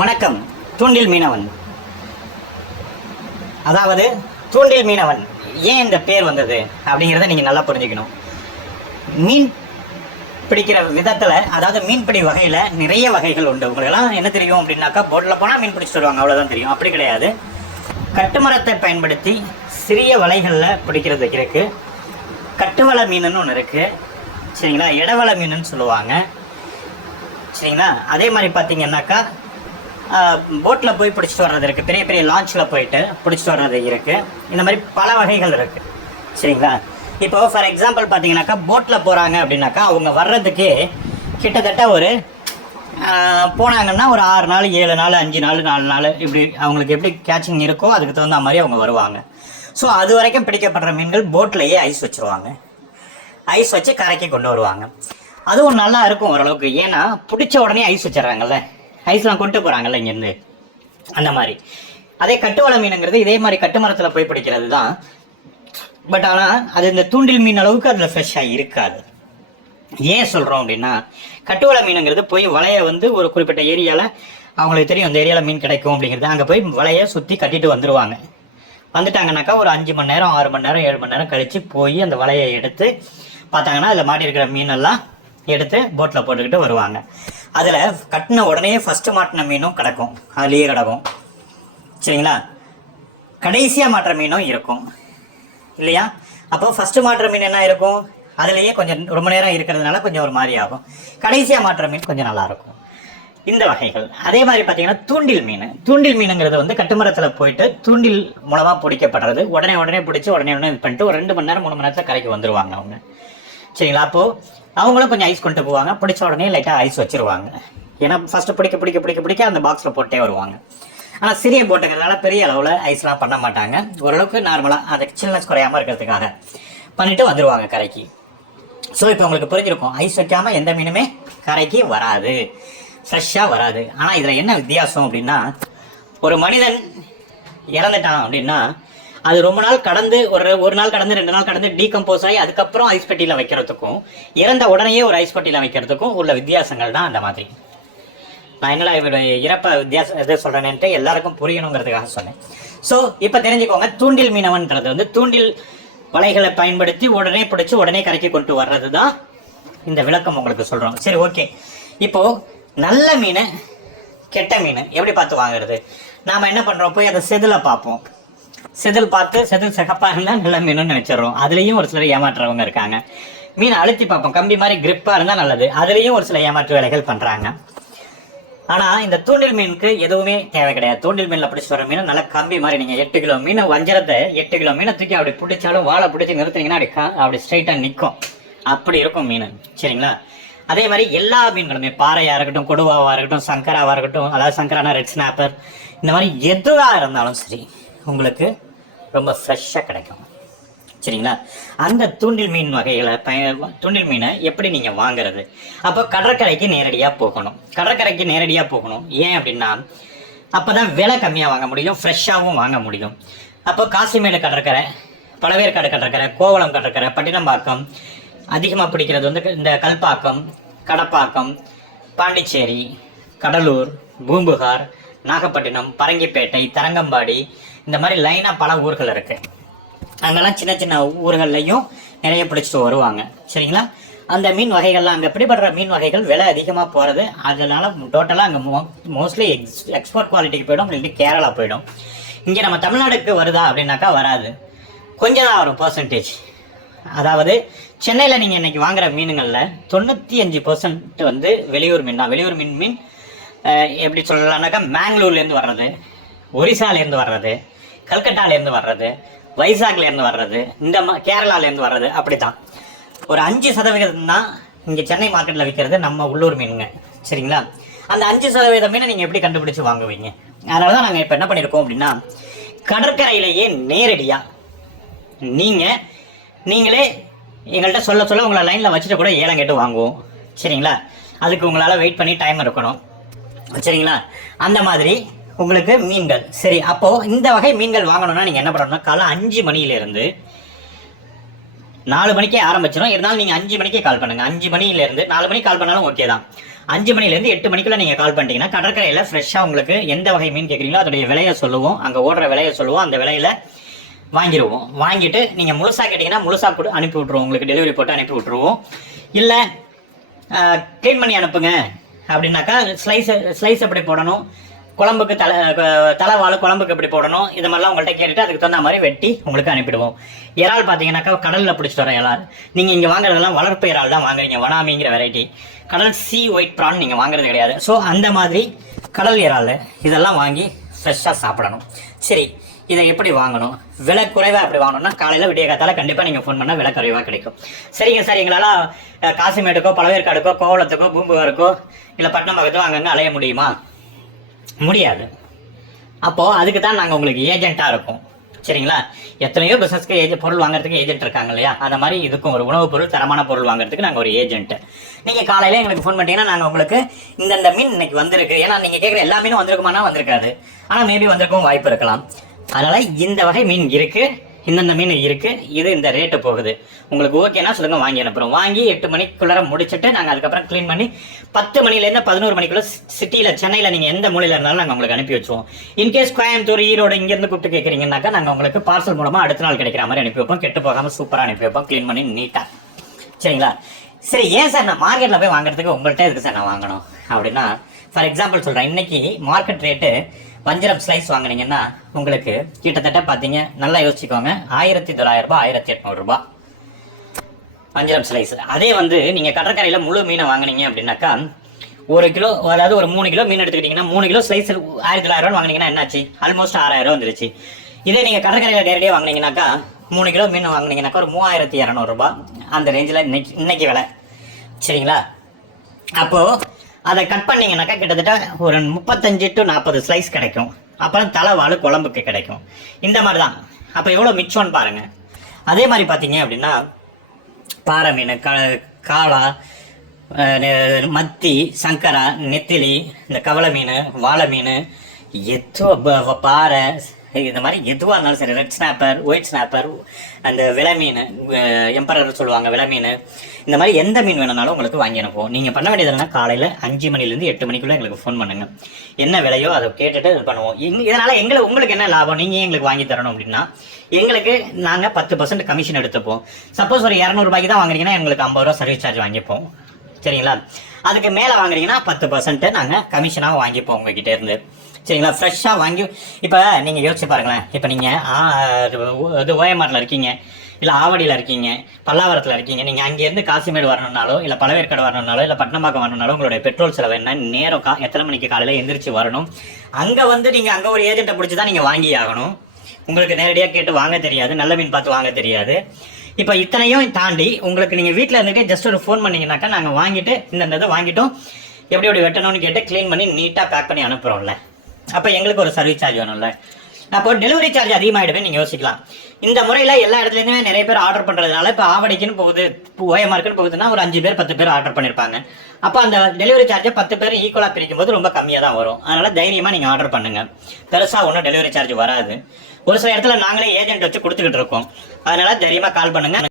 வணக்கம். தூண்டில் மீனவன். அதாவது தூண்டில் மீனவன் ஏன் இந்த பேர் வந்தது அப்படிங்கிறத நீங்கள் நல்லா புரிஞ்சுக்கணும். மீன் பிடிக்கிற விதத்தில், அதாவது மீன்பிடி வகையில் நிறைய வகைகள் உண்டு. உங்களுக்கெல்லாம் என்ன தெரியும் அப்படின்னாக்கா, போட்டில் போனால் மீன் பிடிச்சிட்டு வருவாங்க, அவ்வளோதான் தெரியும். அப்படி கிடையாது. கட்டுமரத்தை பயன்படுத்தி சிறிய வலைகளில் பிடிக்கிறது இருக்குது. கட்டுவலை மீனுன்னு ஒன்று இருக்குது, சரிங்களா. இடவலை மீனுன்னு சொல்லுவாங்க, சரிங்களா. அதே மாதிரி பார்த்தீங்கன்னாக்கா போட்டில் போய் பிடிச்சிட்டு வர்றது இருக்குது, பெரிய பெரிய லான்ச்சில் போயிட்டு பிடிச்சிட்டு வர்றது இருக்குது. இந்த மாதிரி பல வகைகள் இருக்குது, சரிங்களா. இப்போ ஃபார் எக்ஸாம்பிள் பார்த்தீங்கன்னாக்கா, போட்டில் போகிறாங்க அப்படின்னாக்கா அவங்க வர்றதுக்கு கிட்டத்தட்ட ஒரு போனாங்கன்னா ஒரு 6 நாள் 7 நாள் 5 நாள் 4 நாள் இப்படி அவங்களுக்கு எப்படி கேட்சிங் இருக்கோ அதுக்கு தகுந்த மாதிரி அவங்க வருவாங்க. ஸோ அது வரைக்கும் பிடிக்கப்படுற மீன்கள் போட்லேயே ஐஸ் வச்சுருவாங்க. ஐஸ் வச்சு கரைக்கு கொண்டு வருவாங்க. அதுவும் நல்லா இருக்கும் ஓரளவுக்கு. ஏன்னா பிடிச்ச உடனே ஐஸ் வச்சிடறாங்கல்ல, ஐஸ்லாம் கொண்டு போகிறாங்கல்ல இங்கேருந்து, அந்த மாதிரி. அதே கட்டுவலை மீனுங்கிறது இதே மாதிரி கட்டுமரத்தில் போய் பிடிக்கிறது தான். பட் ஆனால் அது இந்த தூண்டில் மீன் அளவுக்கு அதில் ஃப்ரெஷ்ஷாக இருக்காது. ஏன் சொல்கிறோம் அப்படின்னா, கட்டுவலை மீனுங்கிறது போய் வலையை ஒரு குறிப்பிட்ட ஏரியாவில் அவங்களுக்கு தெரியும் இந்த ஏரியாவில் மீன் கிடைக்கும் அப்படிங்கிறது. அங்கே போய் வலையை சுற்றி கட்டிட்டு வந்துடுவாங்க. வந்துட்டாங்கனாக்கா ஒரு 5 மணி நேரம் 6 மணி நேரம் 7 மணி நேரம் கழித்து போய் அந்த வலையை எடுத்து பார்த்தாங்கன்னா அதில் மாட்டி இருக்கிற மீனெல்லாம் எடுத்து போட்டில் போட்டுக்கிட்டு வருவாங்க. அதில் கட்டின உடனே ஃபஸ்ட்டு மாட்டின மீனும் கிடக்கும், அதுலேயே கிடக்கும், சரிங்களா. கடைசியாக மாட்டுற மீனும் இருக்கும் இல்லையா. அப்போ ஃபஸ்ட்டு மாட்டுற மீன் என்ன இருக்கும், அதுலேயே கொஞ்சம் ரொம்ப நேரம் இருக்கிறதுனால கொஞ்சம் ஒரு மாதிரி ஆகும். கடைசியாக மாட்டுற மீன் கொஞ்சம் நல்லாயிருக்கும். இந்த வகைகள். அதே மாதிரி பார்த்தீங்கன்னா தூண்டில் மீன். தூண்டில் மீனுங்கிறது கட்டுமரத்தில் போயிட்டு தூண்டில் மூலமாக பிடிக்கப்படுறது. உடனே பிடிச்சி உடனே இது பண்ணிட்டு ஒரு 2 மணி நேரம் 3 மணி நேரத்தில் கரைக்கு வந்துடுவாங்க அவங்க, சரிங்களா. அப்போது அவங்களும் கொஞ்சம் ஐஸ் கொண்டு போவாங்க. பிடிச்ச உடனே லைட்டாக ஐஸ் வச்சுருவாங்க. ஏன்னா ஃபஸ்ட்டு பிடிக்க அந்த பாக்ஸில் போட்டே வருவாங்க. ஆனால் சிறிய போட்டுங்கிறதுனால பெரிய அளவில் ஐஸ்லாம் பண்ண மாட்டாங்க. ஓரளவுக்கு நார்மலாக அந்த சில்னஸ் குறையாமல் இருக்கிறதுக்காக பண்ணிவிட்டு வந்துடுவாங்க கரைக்கு. ஸோ இப்போ உங்களுக்கு புரிஞ்சிருக்கும், ஐஸ் வைக்காமல் எந்த மீனுமே கரைக்கு வராது, ஃப்ரெஷ்ஷாக வராது. ஆனால் இதில் என்ன வித்தியாசம் அப்படின்னா, ஒரு மனிதன் இறந்துட்டான் அப்படின்னா அது ரொம்ப நாள் கடந்து ஒரு நாள் கடந்து 2 நாள் கடந்து டீகம்போஸ் ஆகி அதுக்கப்புறம் ஐஸ் பெட்டியில் வைக்கிறதுக்கும் இறந்த உடனேயே ஒரு ஐஸ் பெட்டியில் வைக்கிறதுக்கும் உள்ள வித்தியாசங்கள் தான் அந்த மாதிரி. நான் என்னடா இவருடைய இறப்பை வித்தியாசம் எதை சொல்கிறேன்ட்டு எல்லாருக்கும் புரியணுங்கிறதுக்காக சொன்னேன். ஸோ இப்போ தெரிஞ்சுக்கோங்க, தூண்டில் மீனவன்றது தூண்டில் வலைகளை பயன்படுத்தி உடனே பிடிச்சி உடனே கரைக்கி கொண்டு வர்றது தான் இந்த விளக்கம் உங்களுக்கு சொல்கிறோம். சரி, ஓகே. இப்போது நல்ல மீன் கெட்ட மீன் எப்படி பார்த்து வாங்குறது? நாம் என்ன பண்ணுறோம், போய் அதை செதில் பார்ப்போம். செதில் பார்த்து செதில் சிகப்பாக இருந்தால் நல்ல மீனுன்னு நினச்சிடுறோம். அதுலேயும் ஒரு சிலர் ஏமாற்றுறவங்க இருக்காங்க. மீனை அழுத்தி பார்ப்போம், கம்பி மாதிரி கிரிப்பாக இருந்தால் நல்லது. அதுலேயும் ஒரு சில ஏமாற்று வேலைகள் பண்ணுறாங்க. ஆனால் இந்த தூண்டில் மீனுக்கு எதுவுமே தேவை கிடையாது. தூண்டில் மீனில் பிடிச்சி வர மீன் நல்ல கம்பி மாதிரி. நீங்கள் 8 கிலோ மீனை வஞ்சரத்தை 8 கிலோ மீனை தூக்கி அப்படி பிடிச்சாலும் வாழை பிடிச்சி நிறுத்தினீங்கன்னா அப்படி ஸ்ட்ரைட்டாக நிற்கும். அப்படி இருக்கும் மீன், சரிங்களா. அதே மாதிரி எல்லா மீன்களுமே, பாறையாக இருக்கட்டும், கொடுவாவாக இருக்கட்டும், சங்கராவாக இருக்கட்டும், அதாவது சங்கரானா ரெட் ஸ்னாப்பர், இந்த மாதிரி எதுவாக இருந்தாலும் சரி உங்களுக்கு ரொம்ப ஃப்ரெஷ்ஷாக கிடைக்கும், சரிங்களா. அந்த தூண்டில் மீன் வகைகளை தூண்டில் மீனை எப்படி நீங்கள் வாங்குறது? அப்போ கடற்கரைக்கு நேரடியாக போகணும். கடற்கரைக்கு நேரடியாக போகணும். ஏன் அப்படின்னா அப்போ தான் விலை கம்மியாக வாங்க முடியும், ஃப்ரெஷ்ஷாகவும் வாங்க முடியும். அப்போ காசிமேடு கடற்கரை, பழவேற்காடு கடற்கரை, கோவளம் கடற்கரை, பட்டினம்பாக்கம், அதிகமாக பிடிக்கிறது இந்த கல்பாக்கம், கடப்பாக்கம், பாண்டிச்சேரி, கடலூர், பூம்புகார், நாகப்பட்டினம், பரங்கிப்பேட்டை, தரங்கம்பாடி, இந்த மாதிரி லைனாக பல ஊர்கள் இருக்குது. அங்கெல்லாம் சின்ன சின்ன ஊர்கள்லையும் நிறைய பிடிச்சிட்டு வருவாங்க, சரிங்களா. அந்த மீன் வகைகள்லாம் அங்கே பிடிபடுற மீன் வகைகள் விலை அதிகமாக போகிறது. அதனால டோட்டலாக அங்கே மோஸ்ட்லி எக்ஸ்போர்ட் குவாலிட்டிக்கு போய்டும், இல்லாட்டி கேரளா போய்டும். இங்கே நம்ம தமிழ்நாடுக்கு வருதா அப்படின்னாக்கா வராது, கொஞ்சம் தான் வரும் பர்சன்டேஜ். அதாவது சென்னையில் நீங்கள் இன்றைக்கி வாங்குகிற மீனுங்களில் 95% வெளியூர் மீன் தான். வெளியூர் மீன் எப்படி சொல்லலாம்னாக்கா, மேங்களூர்லேருந்து வர்றது, ஒரிசாலேருந்து வர்றது, கல்கட்டாலேருந்து வர்றது, வைசாக்லேருந்து வர்றது, இந்த கேரளாலேருந்து வர்றது, அப்படி தான். ஒரு 5% தான் இங்கே சென்னை மார்க்கெட்டில் விற்கிறது நம்ம உள்ளூர் மீனுங்க, சரிங்களா. அந்த 5% மீனை நீங்கள் எப்படி கண்டுபிடிச்சி வாங்குவீங்க? அதனால தான் நாங்கள் இப்போ என்ன பண்ணியிருக்கோம் அப்படின்னா, கடற்கரையிலேயே நேரடியாக நீங்களே எங்கள்கிட்ட சொல்ல உங்களை லைனில் வச்சுட்டு கூட ஏலம் கேட்டு வாங்குவோம், சரிங்களா. அதுக்கு உங்களால் வெயிட் பண்ணி டைம் இருக்கணும், சரிங்களா. அந்த மாதிரி உங்களுக்கு மீன்கள். சரி, அப்போது இந்த வகை மீன்கள் வாங்கணும்னா நீங்கள் என்ன பண்ணணும்னா, காலை 5 மணியிலேருந்து 4 மணிக்கே ஆரம்பிச்சிடும். இருந்தாலும் நீங்கள் 5 மணிக்கே கால் பண்ணுங்கள். 5 மணியிலேருந்து 4 மணிக்கு கால் பண்ணாலும் ஓகே தான். 5 மணிலேருந்து 8 மணிக்குள்ள நீங்கள் கால் பண்ணிட்டீங்கன்னா கடற்கரையில் ஃப்ரெஷ்ஷாக உங்களுக்கு எந்த வகை மீன் கேட்குறீங்களோ அதோடைய விலையை சொல்லுவோம், அங்கே ஓடுற விலையை சொல்லுவோம், அந்த விலையில் வாங்கிடுவோம். வாங்கிட்டு நீங்கள் முழுசாக கேட்டிங்கன்னா முழுசாக கூட அனுப்பி விட்ருவோம், உங்களுக்கு டெலிவரி போட்டு அனுப்பி விட்ருவோம். இல்லை க்ளீன் பண்ணி அனுப்புங்க அப்படின்னாக்கா ஸ்லைஸ் எப்படி போடணும், குழம்புக்கு தலைவாழ் குழம்புக்கு எப்படி போடணும், இது மாதிரிலாம் உங்கள்கிட்ட கேட்டுட்டு அதுக்கு தகுந்த மாதிரி வெட்டி உங்களுக்கு அனுப்பிடுவோம். இறால் பார்த்தீங்கன்னாக்கா கடலில் பிடிச்சிட்டு வர இறால், நீங்கள் இங்கே வாங்குறதெல்லாம் வளர்ப்பு இறால் தான் வாங்குறீங்க, வனாமிங்கிற வெரைட்டி. கடல் சி ஒயிட் ப்ரான் நீங்கள் வாங்குறது கிடையாது. ஸோ அந்த மாதிரி கடல் இறால் இதெல்லாம் வாங்கி ஃப்ரெஷ்ஷாக சாப்பிடணும். சரி, இதை எப்படி வாங்கணும்? விலை குறைவாக எப்படி வாங்கணும்னா காலையில் விடிய காத்தால கண்டிப்பாக நீங்கள் ஃபோன் பண்ணால் விலை குறைவாக கிடைக்கும். சரிங்க சார், எங்களால் காசிமேட்டுக்கோ பழவேற்காடுக்கோ கோவளத்துக்கோ பூம்புகாருக்கோ இல்லை பட்டினப்பாக்கத்தோ அங்கங்கே அலைய முடியுமா? முடியாது. அப்போது அதுக்கு தான் நாங்கள் உங்களுக்கு ஏஜென்ட்டாக இருக்கோம். சரிங்களா? எத்தனையோ பிஸ்னஸ்க்கு பொருள் வாங்குறதுக்கு ஏஜென்ட் இருக்காங்க இல்லையா? அந்த மாதிரி இதுக்கும் ஒரு உணவுப் பொருள் தரமான பொருள் வாங்குறதுக்கு நாங்கள் ஒரு ஏஜென்ட். நீங்கள் காலையில் எங்களுக்கு ஃபோன் பண்ணிட்டீங்கன்னா நாங்கள் உங்களுக்கு இந்த மீன் இன்னைக்கு வந்திருக்கு, ஏன்னா நீங்கள் கேட்குற எல்லா மீனும் வந்திருக்குமானா வந்திருக்காது, ஆனால் மேபி வந்திருக்கவும் வாய்ப்பு இருக்கலாம். அதனால் இந்த வகை மீன் இருக்குது, இந்தந்த மீன் இருக்குது, இது இந்த ரேட்டு போகுது, உங்களுக்கு ஓகேனா சொல்லுங்கள், வாங்கி அனுப்புகிறோம். வாங்கி 8 மணிக்குள்ளார முடிச்சுட்டு நாங்கள் அதுக்கப்புறம் க்ளீன் பண்ணி 10 மணிலேருந்து 11 மணிக்குள்ளே சிட்டியில் சென்னையில் நீங்கள் எந்த மூலையில் இருந்தாலும் நாங்கள் உங்களுக்கு அனுப்பி வச்சுவோம். இன்கேஸ் கோயம்புத்தூர் ஈரோடு இங்கேருந்து கூப்பிட்டு கேட்குறீங்கன்னாக்கா நாங்கள் உங்களுக்கு பார்சல் மூலமாக அடுத்த நாள் கிடைக்கிற மாதிரி அனுப்பி வைப்போம், கெட்டு போகாமல் சூப்பராக அனுப்பி வைப்போம், க்ளீன் பண்ணி நீட்டாக. சரிங்களா? சரி, ஏன் சார் நான் மார்க்கெட்டில் போய் வாங்குறதுக்கு உங்கள்கிட்ட எதுக்கு சார் நான் வாங்கணும் அப்படின்னா, ஃபார் எக்ஸாம்பிள் சொல்கிறேன், இன்னைக்கு மார்க்கெட் ரேட்டு வஞ்சிரம் ஸ்லைஸ் வாங்கினீங்கன்னா உங்களுக்கு கிட்டத்தட்ட பார்த்தீங்க, நல்லா யோசிச்சுக்கோங்க, 1900 ரூபாய் 1800 ரூபாய் வஞ்சிரம் ஸ்லைஸ். அதே வந்து நீங்கள் கடற்கரையில் முழு மீனை வாங்கினீங்க அப்படின்னாக்கா 1 கிலோ, அதாவது ஒரு 3 கிலோ மீன் எடுத்துக்கிட்டிங்கன்னா 3 கிலோ ஸ்லைஸ் 1900 வாங்கினீங்கன்னா என்னாச்சு? ஆல்மோஸ்ட் 6000 வந்துருச்சு. இதே நீங்கள் கடற்கரையில் நேரடியாக வாங்கினீங்கன்னாக்கா 3 கிலோ மீன் வாங்கினீங்கன்னாக்கா ஒரு 3200 ரூபாய் அந்த ரேஞ்சில் இன்னைக்கு விலை. சரிங்களா? அப்போது அதை கட் பண்ணிங்கனாக்கா கிட்டத்தட்ட ஒரு 35 to 40 ஸ்லைஸ் கிடைக்கும். அப்புறம் தலைவாழ் குழம்புக்கு கிடைக்கும். இந்த மாதிரி தான். அப்போ எவ்வளோ மிச்சம்னு பாருங்கள். அதே மாதிரி பார்த்தீங்க அப்படின்னா பாறை மீன், காளா, மத்தி, சங்கரா, நெத்திலி, இந்த கவலை மீன், வாழை மீன், பாறை, இந்த மாதிரி எதுவாக இருந்தாலும் சரி, ரெட் ஸ்னாப்பர், ஒயிட் ஸ்னாப்பர், அந்த விலை மீன், எம்பரர் சொல்லுவாங்க விலை மீன், இந்த மாதிரி எந்த மீன் வேணுனாலும் உங்களுக்கு வாங்கி அனுப்புவோம். நீங்கள் பண்ண வேண்டியது என்னன்னா காலையில் 5 மணிலேருந்து 8 மணிக்குள்ளே எங்களுக்கு ஃபோன் பண்ணுங்க, என்ன விலையோ அதை கேட்டுட்டு இது பண்ணுவோம். இதனால் உங்களுக்கு என்ன லாபம்? நீங்கள் எங்களுக்கு வாங்கி தரணும் அப்படின்னா எங்களுக்கு நாங்கள் 10% கமிஷன் எடுத்துப்போம். சப்போஸ் ஒரு 200 ரூபாய்க்கு தான் வாங்குறீங்கன்னா எங்களுக்கு 50 ரூபா சர்வீஸ் சார்ஜ் வாங்கிப்போம். சரிங்களா? அதுக்கு மேலே வாங்குறீங்கன்னா 10% நாங்கள் கமிஷனாக வாங்கிப்போம் உங்ககிட்ட இருந்து. சரிங்களா? ஃப்ரெஷ்ஷாக வாங்கி இப்போ நீங்கள் யோசிச்சு பாருங்களேன். இப்போ நீங்கள் இது ஓஎம்ஆரில் இருக்கீங்க, இல்லை ஆவடியில் இருக்கீங்க, பல்லாவரத்தில் இருக்கீங்க, நீங்கள் அங்கேருந்து காசிமேடு வரணுன்னாலோ இல்லை பழவேற்காடு வரணுன்னாலோ இல்லை பட்டினப்பாக்கம் வரணுன்னாலோ உங்களுடைய பெட்ரோல் செலவு என்ன, நேரம் எத்தனை மணிக்கு காலையில் எந்திரிச்சு வரணும், அங்கே வந்து நீங்கள் அங்கே ஒரு ஏஜென்ட்டை பிடிச்சி தான் நீங்கள் வாங்கி ஆகணும். உங்களுக்கு நேரடியாக கேட்டு வாங்க தெரியாது, நல்ல மீன் பார்த்து வாங்க தெரியாது. இப்போ இத்தனையும் தாண்டி உங்களுக்கு நீங்கள் வீட்டில் இருந்துகிட்டே ஜஸ்ட் ஒரு ஃபோன் பண்ணிங்கனாக்கா நாங்கள் வாங்கிட்டு இந்த இதை வாங்கிட்டோம், எப்படி வெட்டணும்னு கேட்டு க்ளீன் பண்ணி நீட்டாக பேக் பண்ணி அனுப்புகிறோம்ல. அப்போ எங்களுக்கு ஒரு சர்வீஸ் சார்ஜ் வேணும்ல. அப்போ டெலிவரி சார்ஜ் அதிகமாகிடுமே நீங்கள் யோசிக்கலாம். இந்த முறையில் எல்லா இடத்துலேருந்துமே நிறைய பேர் ஆர்டர் பண்ணுறதுனால இப்போ ஆவடிக்குன்னு போகுது, ஓஎம்ஆருக்குன்னு போகுதுன்னா ஒரு 5 பேர் 10 பேர் ஆர்டர் பண்ணியிருப்பாங்க. அப்போ அந்த டெலிவரி சார்ஜை 10 பேர் ஈக்குவலாக பிரிக்கும் போது ரொம்ப கம்மியாக தான் வரும். அதனால் தைரியமாக நீங்கள் ஆர்டர் பண்ணுங்கள், பெருசாக ஒன்றும் டெலிவரி சார்ஜ் வராது. ஒரு சில இடத்துல நாங்களே ஏஜென்ட் வச்சு கொடுத்துக்கிட்டு இருக்கோம். அதனால் தைரியமாக கால் பண்ணுங்கள்.